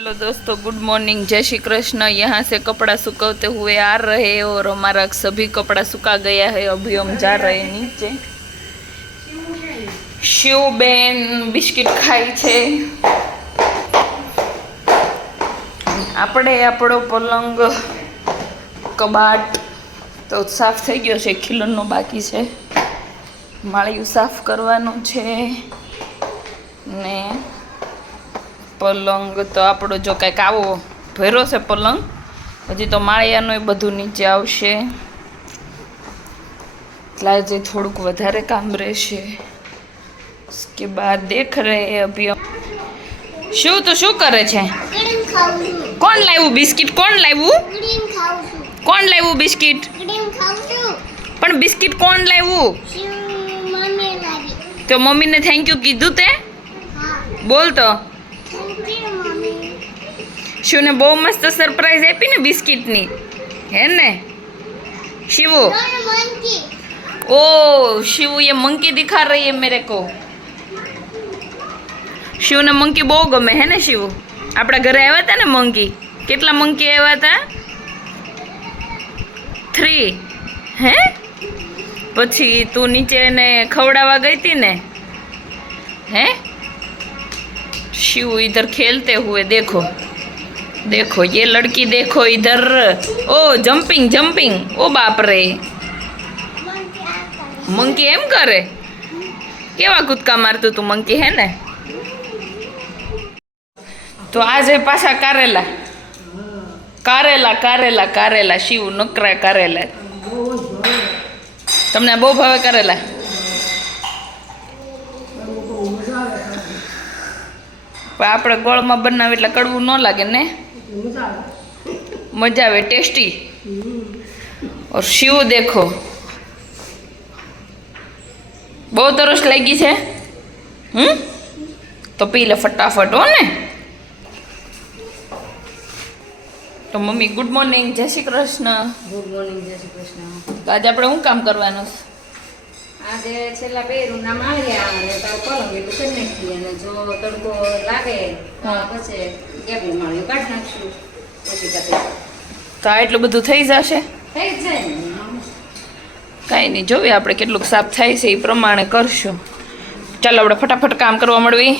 Hello दोस्तों good morning जय श्री कृष्ण यहाँ से कपड़ा सुखाते हुए आ रहे हैं और हमारा सभी कपड़ा सुखा गया है अभी हम जा रहे हैं नीचे શિવબેન બિસ્કિટ ખાય છે આપણે આપણો પલંગ કબાટ તો સાફ થઈ ગયો છે ખીલનનો બાકી છે માળિયું સાફ કરવાનું છે ને પલંગ તો આપણો જો કંઈક આવો ભેરો છે પલંગ હજી તો માળિયાનું એ બધું નીચે આવશે. એટલે આજે થોડુંક વધારે કામ રહેશે. કે બા દેખ રહે અભી શું તો શું કરે છે? કોણ લાવ્યું બિસ્કિટ? કોણ લાવ્યું? કોણ લાવ્યું બિસ્કિટ? પણ બિસ્કિટ કોણ લાવ્યું? તો મમ્મીને થેન્ક યુ કીધું તે? બોલ તો. શિવને બહુ મસ્ત સરપ્રાઈઝ આપી ને બિસ્કિટની હે ને શિવુ ડોન્ટ મંકી ओ शिव ये मंकी दिखा रही है मेरे को શિવને મંકી બહુ ગમે હે ને શિવ આપણા ઘરે આવ્યા હતા ને મંકી કેટલા મંકી આવ્યા હતા થ્રી હે પછી તું નીચે એને ખવડાવવા ગઈ હતી ને હે शिव इधर खेलते हुए देखो देखो ये लड़की देखो इधर ओ जंपिंग जंपिंग ओ बाप रे મંકી આ કરે મંકી એમ કરે કેવા કૂદકા મારતું તું મંકી હે ને તો આજે પાછા કારેલા કારેલા કારેલા કારેલા શિવ નકરા કારેલા તમને બહુ ભાવે કારેલા પણ આપણે ગોળમાં બનાવે એટલે કડવું ન લાગે ને મજા આવે. ટેસ્ટી. ઓર શિવ દેખો. બહુ તરસ લાગી છે? હમ? તો પી લે ફટાફટ હો ને. તો મમ્મી ગુડ મોર્નિંગ જય શ્રી કૃષ્ણ. ગુડ મોર્નિંગ જય શ્રી કૃષ્ણ. તો આજે આપણે શું કામ કરવાનું છે? આજે છેલ્લા બે રૂમના માળિયા અને પલંગ એટલું કરી નાખીએ અને જો તડકો લાગે. પછી ગેપનું માળિયું કાઢી નાખશું. પછી કાતે તો આ એટલું બધું થઈ જશે? થઈ જ જાય ને કાંઈ નહીં જોઈએ આપણે કેટલુંક સાફ થાય છે એ પ્રમાણે કરશું. ચાલો આપણે ફટાફટ કામ કરવા મળવી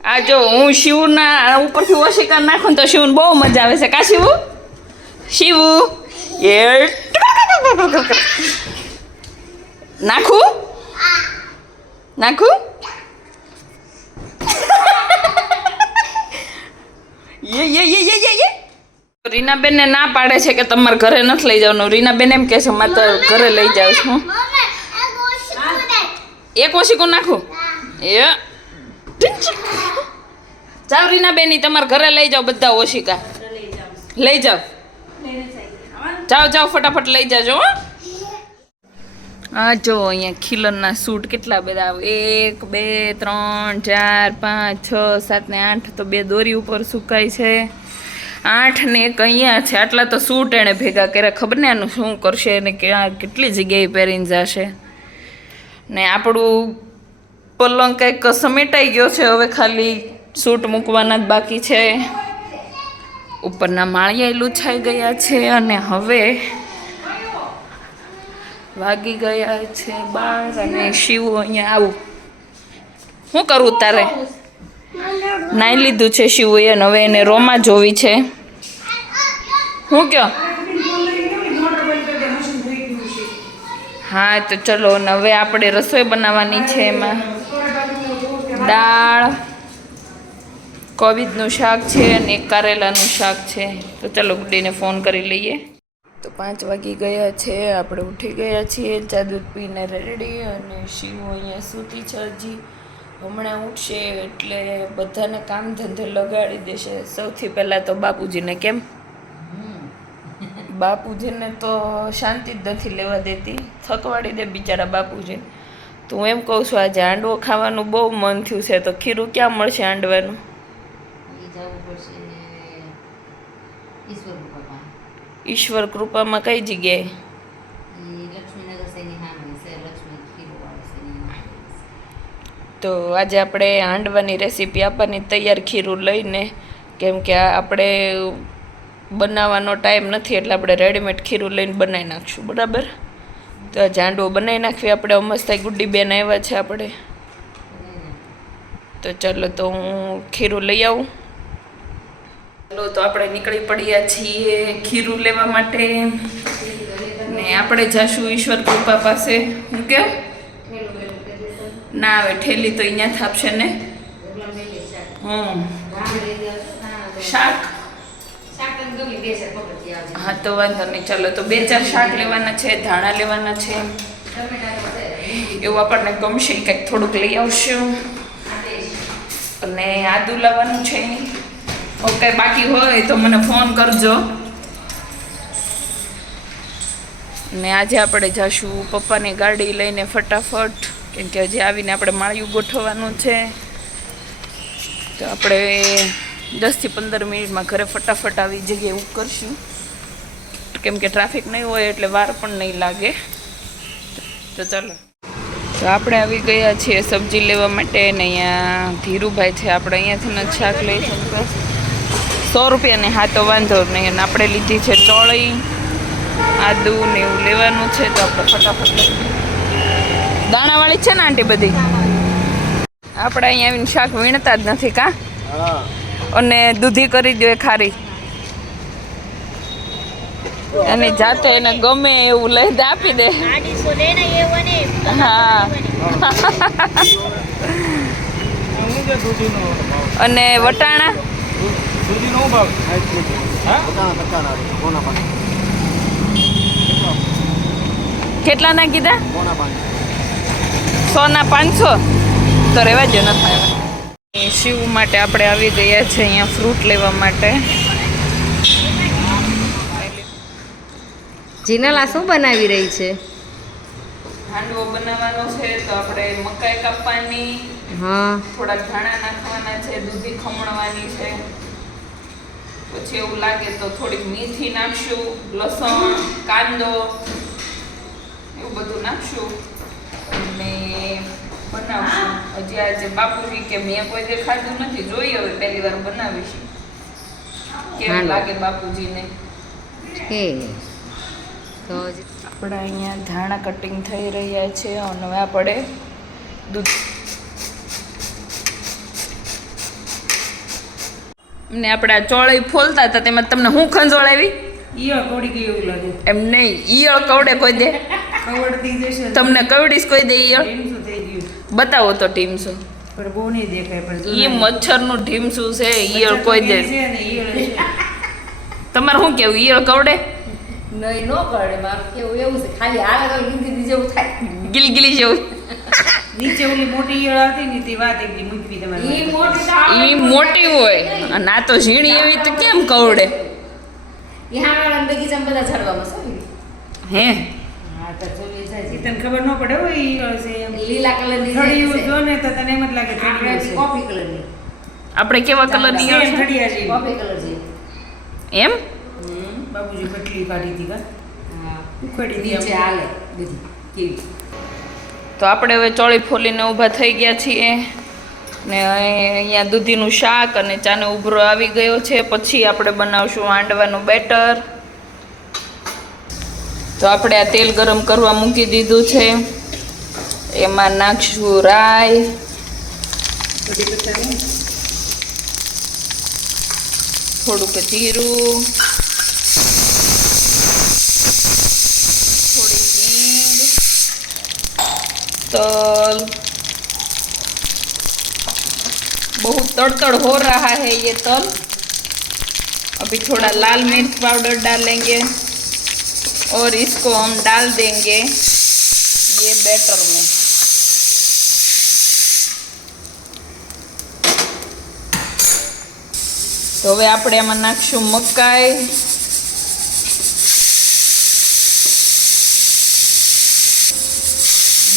આ જો હું શિવના ઉપરથી ઓશિકા નાખું ને તો શિવને બહુ મજા આવે છે. કા શિવ? શિવ? એ નાખું? નાખું? યે યે યે યે યે યે. રીનાબેનને ના પાડે છે કે તમારે ઘરે નથી લઈ જવાનું. રીનાબેન એમ કહે છે મારે તો ઘરે લઈ જાઉં છું. એક ઓશિકું નાખું? એ. જાવ રીનાબેન તમારે ઘરે લઈ જાઓ બધા ઓશિકા. લઈ જાઓ. જાઓ જાઓ, ફટાફટ લઈ જાજો આ જો અહીંયા ખીલનના સૂટ કેટલા બધા એક, બે, ત્રણ, ચાર, પાંચ, છ, સાત ને આઠ તો બે દોરી ઉપર સુકાય છે. આઠ ને એક અહીંયા છે. આટલા તો સૂટ એણે ભેગા કર્યા. ખબર ને આનું શું કરશે ને ક્યાં કેટલી જગ્યાએ પહેરીને જશે. ને આપણું પલંગ કંઈક સમેટાઈ ગયો છે. હવે ખાલી સૂટ મૂકવાના જ બાકી છે. ઉપરના માળિયા લૂછાઈ ગયા છે અને હવે વાગી ગયા છે બાર અને શિવ અહીંયા આવું. શું કરવું તારે? નાઈ લીધું છે શિવએ અને હવે એને રોમાં જોવી છે. શું કયો? હા, તો ચલો હવે આપણે રસોઈ બનાવવાની છે એમાં. દાળ. કોબીજનું શાક છે અને એક કારેલાનું શાક છે. તો ચાલો ગુડીને ફોન કરી લઈએ. તો પાંચ વાગી ગયા છે, આપણે ઉઠી ગયા છીએ. ચા દૂધ પીને રેડી અને શિવ અહીંયા સૂતી છે હજી. હમણાં ઉઠશે એટલે બધાને કામ ધંધે લગાડી દેશે. સૌથી પહેલાં તો બાપુજીને કેમ? બાપુજીને તો શાંતિ જ નથી લેવા દેતી. થકવાડી દે બિચારા બાપુજી. તો હું એમ કહું છું, આજે હાંડવો ખાવાનું બહુ મન થયું છે. તો ખીરું ક્યાં મળશે હાંડવાનું એ જવું પડશે ઈશ્વર કૃપામાં. કઈ જગ્યાએ? લક્ષ્મીનગર સૈની સામે છે લક્ષ્મી. તો આજે આપણે હાંડવાની રેસીપી આપવાની તૈયાર ખીરું લઈને કેમ કે આપણે બનાવવાનો ટાઈમ નથી એટલે આપણે રેડીમેડ ખીરું લઈને બનાવી નાખશું બરાબર? તો આ જાંડવો બનાવી નાખવી આપણે અમસ્તા ગુડ્ડી બેન આવ્યા છે આપણે. તો ચાલો તો હું ખીરું લઈ આવું. ચાલો, તો આપણે નીકળી પડ્યા છીએ ખીરું લેવા માટે ને આપણે જશું ઈશ્વર કૃપા પાસે હું કેમ. ના આવે ઠેલી તો અહીંયા થાપશે ને. હમ શાક. હા, તો વાંધો નહીં ચાલો, તો બે ચાર શાક લેવાના છે, ધાણા લેવાના છે એવું આપણને ગમશે કંઈક થોડુંક લઈ આવશું. અને આદુ લાવવાનું છે ઓકે બાકી હોય તો મને ફોન કરજો. ને આજે આપણે જશું પપ્પાની ગાડી લઈને ફટાફટ, કેમ કે હજી આવીને આપણે માળિયું ગોઠવવાનું છે. તો આપણે દસથી પંદર મિનિટમાં ઘરે ફટાફટ આવી જગ્યાએ એવું કરશું. કેમ કે ટ્રાફિક નહીં હોય એટલે વાર પણ નહીં લાગે. તો ચાલો. તો આપણે આવી ગયા છીએ સબ્જી લેવા માટે ને અહીંયા ધીરુભાઈ છે. આપણે અહીંયાથી જ શાક લઈશું. તો સો રૂપિયાની હા તો વાંધો નહીં. અને આપણે લીધી છે ચોળી આદુ ને એવું લેવાનું છે તો આપણે ફટાફટ દાણાવાળી છે ને આંટી બધી? આપણે અહીંયા આવીને શાક વીણતા જ નથી કા? અને દૂધી કરી દો એ ખારી. અને જાતે એને ગમે એવું લઈ દે આપી દે. હા. અને વટાણા? કેટલાના કીધા? સોના પાંચસો? તો રહેવા જ ન થાય શિવ માટે આપણે આવી ગયા છે અહીંયા ફ્રૂટ લેવા માટે. જીનલ આ શું બનાવી રહી છે? હાંડવો બનાવવાનો છે તો આપણે મકાઈ કાપવાની હા. થોડા ધાણા નાખવાના છે દૂધી ખમણવાની છે. પછી એવું લાગે તો થોડીક મીઠી નાખશું લસણ કાંદો એવું બધું નાખશું અને બનાવશું. હજી આજે બાપુજી કે મેં કોઈ દે ખાધું નથી જોઈએ હવે પહેલી વાર બનાવીશ. કેવું લાગે બાપુજીને? તો આપણે અહીંયા ધાણા કટિંગ થઈ રહ્યા છે અને હવે આપણે દૂધ ને આપણે આ ચોળી ફોલતા હતા તેમાં તમને હું ખંજોળ આવી ઈયળ કોડી ગઈ એવું લાગે? એમ નહીં ઈયળ કવડે કોઈ દે. કવડતી જશે તમને કવડીશ કોઈ દે ઈયળ? એમ શું થઈ ગયું? બતાવો તો ટીમ શું. પણ બહુ નહીં દેખાય પણ ઈ મચ્છરનું ઢીમ શું છે ઈયળ કોઈ દે. છે ઈયળ તમારે શું કેવું ઈયળ કવડે? નહીં નો કરે મારું કેવું એવું છે. ખાલી આવે તો લીધી જેવું થાય. ગીલી જેવું. નીચે ઓલી મોટી ઈયળ આવતી ને તે વાત એક દી મૂકવી તમારે ઈ મોટી ઈ મોટી હોય. અને આ તો ઝીણી એવી તો કેમ કવડે? બધા ઝાડવામાં હે? હા તો જોઈએ તને ખબર ન પડે હો ઈયળ છે એમ. લીલા કલરની થડિયું જો ને તો તને એમ જ લાગે આપણે છે. કોફી કલરની. આપણે કેવા કલરની ઈયળ છે? કોફી કલર છે એમ? હમ, બાબુજી કટલી કાઢી હતી કા? હા. ઉખેડી નીચે હાલે બધી કેવી? તો આપણે હવે ચોળી ફોલીને ઊભા થઈ ગયા છીએ. ને અહીંયા દૂધીનું શાક અને ચાનો ઉભરો આવી ગયો છે. પછી આપણે બનાવશું હાંડવાનું બેટર. તો આપણે આ તેલ ગરમ કરવા મૂકી દીધું છે. એમાં નાખશું રાઈ. થોડુંક જીરું. तल बहुत तड़तड़ हो रहा है ये तल अभी थोड़ा लाल मिर्च पाउडर डालेंगे और इसको हम डाल देंगे ये बैटर में તો હવે આપણે એમાં નાખશું મકાઈ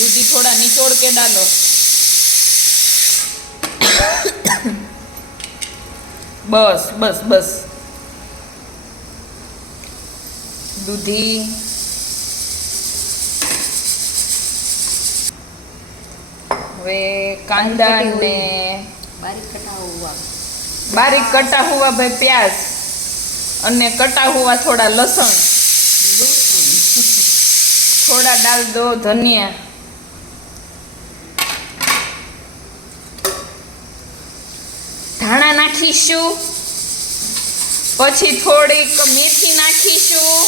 દૂધી થોડા નિચોડ કે ડાલો. બસ બસ બસ. દૂધી. હવે કાંદા ને બારીક કટાવું બારીક કટા હુવા ભાઈ પ્યાજ અને કટા હુવા થોડા લસણ. થોડા ડાલ દો ધનિયા. ધાણા નાખીશું. પછી થોડીક મેથી નાખીશું.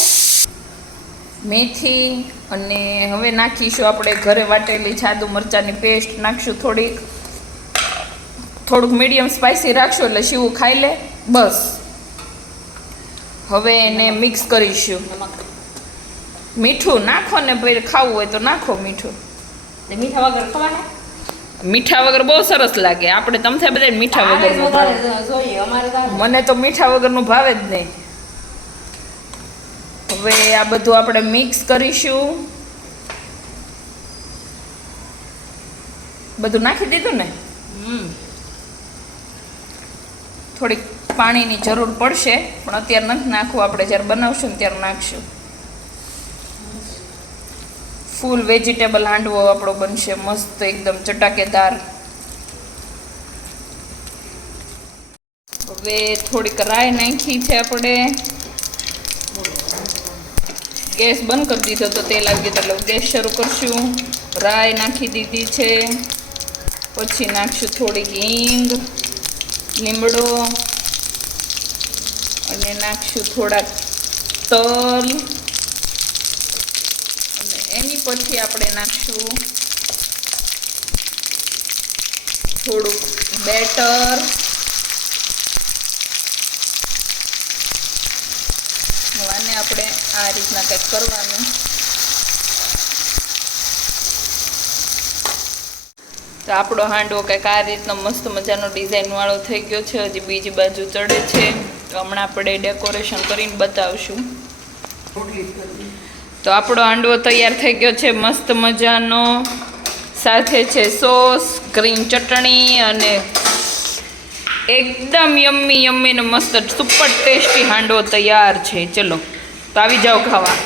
મેથી અને હવે નાખીશું આપણે ઘરે વાટેલી જાદુ મરચાંની પેસ્ટ નાખશું થોડીક. થોડુંક મીડિયમ સ્પાઇસી રાખશો એટલે શીવું ખાઈ લે. બસ. હવે એને મિક્સ કરીશું. મીઠું નાખો ને પછી ખાવું હોય તો નાખો મીઠું. મીઠા વગર ખવાના? મીઠા વગર બહુ સરસ લાગે. આપણે તમથે બધા મીઠા આવે. મને તો મીઠા વગરનું ભાવે જ નહીં. હવે આ બધું આપણે મિક્સ કરીશું. બધું નાખી દીધું ને? હમ. થોડીક પાણીની જરૂર પડશે. પણ અત્યારે નથી નાખવું. આપણે જ્યારે બનાવશું ને ત્યારે નાખશું. ફૂલ વેજીટેબલ હાંડવો આપણો બનશે મસ્ત એકદમ ચટાકેદાર. હવે થોડીક રાય નાખી છે આપણે. ગેસ બંધ કરી દીધો તો તેલ આવી ગયું એટલે ગેસ શરૂ કરશું. રાઈ નાખી દીધી છે. પછી નાખશું થોડીક હિંગ, લીમડો અને નાખશું થોડાક તલ. એની પછી આપણે નાખશું થોડુંક બેટર. હવાને આપણે આ રીતના કંઈક કરવાનું. તો આપણો હાંડવો કંઈક આ રીતનો મસ્ત મજાનો ડિઝાઇન વાળો થઈ ગયો છે. હજી બીજી બાજુ ચડે છે. તો હમણાં આપણે ડેકોરેશન કરીને બતાવશું. તો આપણો હાંડવો તૈયાર થઈ ગયો છે, મસ્ત મજાનો. સાથે છે સોસ ગ્રીન ચટણી અને એકદમ યમ્મી ને મસ્ત સુપર ટેસ્ટી હાંડવો તૈયાર છે. ચલો, તો આવી જાઓ ખાવા.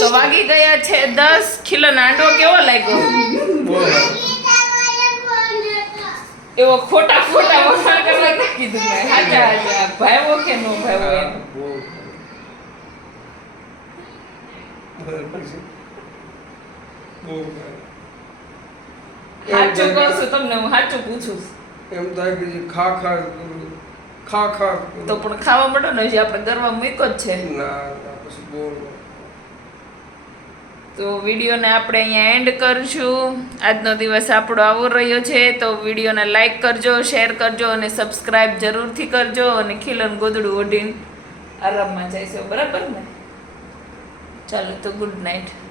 તો વાગી ગયા છે દસ. કિલો હાંડવો કેવો લાગ્યો? એવો ખોટા ખોટા વખાણ કરવા કીધું મેં હાચા હાચા. કે નો એમ સાચું કહું છું તમને હું સાચું પૂછું છું. એમ થાય કે ખા ખા ખા ખા તો પણ ખાવા ને આપણે ગરવા મૂક્યો જ છે. ના ના પછી બોર તો વિડીયોને આપણે અહીંયા એન્ડ કરશું. આજનો દિવસ આપણો આવો રહ્યો છે તો વિડીયોને લાઈક કરજો શેર કરજો અને સબસ્ક્રાઈબ જરૂરથી કરજો અને ખીલન ગોદડું ઓઢીને આરામમાં જાય છે બરાબર ને? ચાલો તો ગુડ નાઇટ.